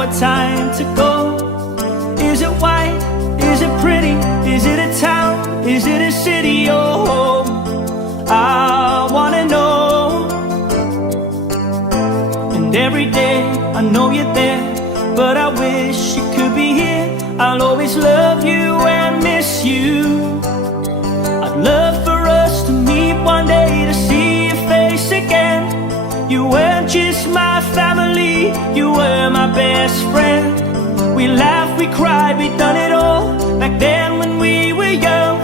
our time to go. Is it white? Is it pretty? Is it a town? Is it a city? Oh, I wanna know. And every day I know you're there, but I wish you could be here. I'll always love you and miss you. I'd love for us to meet one day, to see your face again. You weren't just my family, you were my best friend. We laughed, we cried, we done it all back then when we were young.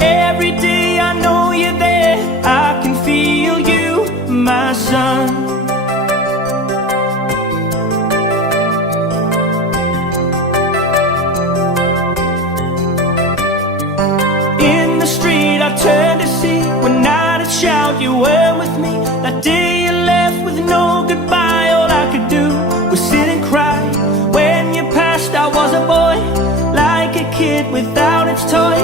Every day I know you're there, I can feel you, my son. In the street I turned to see, when I'd shout you were with me. That day you left with no goodbye, all I could do was sit and cry. When you passed I was a boy, like a kid without its toy,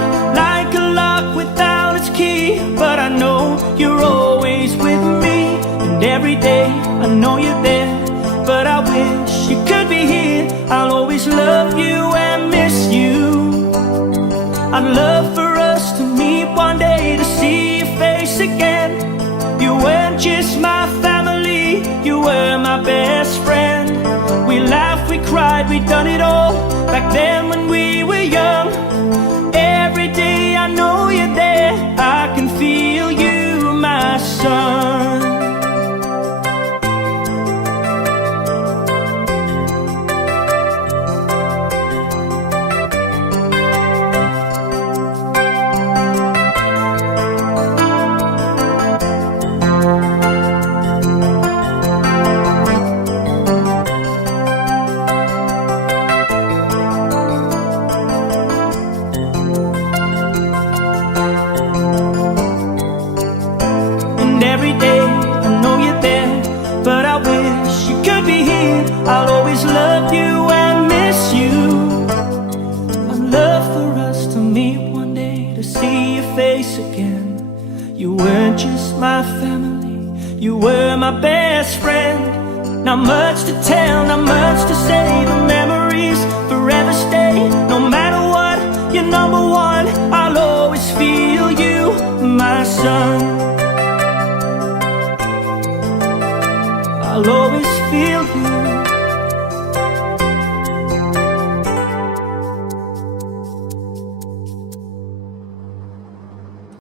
like a lock without its key. But I know you're always with me, and every day I know you're there, but I wish you could be here. I'll always love you and miss you. I'd love for us to meet one day, to see your face again. You weren't just my family, you were my best friend. We laughed, we cried, we done it all back then when we were young. Every day I know you're there, I can feel you, my son. Every day I know you're there, but I wish you could be here. I'll always love you and miss you. I'd love for us to meet one day, to see your face again. You weren't just my family, you were my best friend. Not much to tell, not much to say, the memories forever stay. No matter what, you're number one, I'll always feel you, my son. I'll always feel you.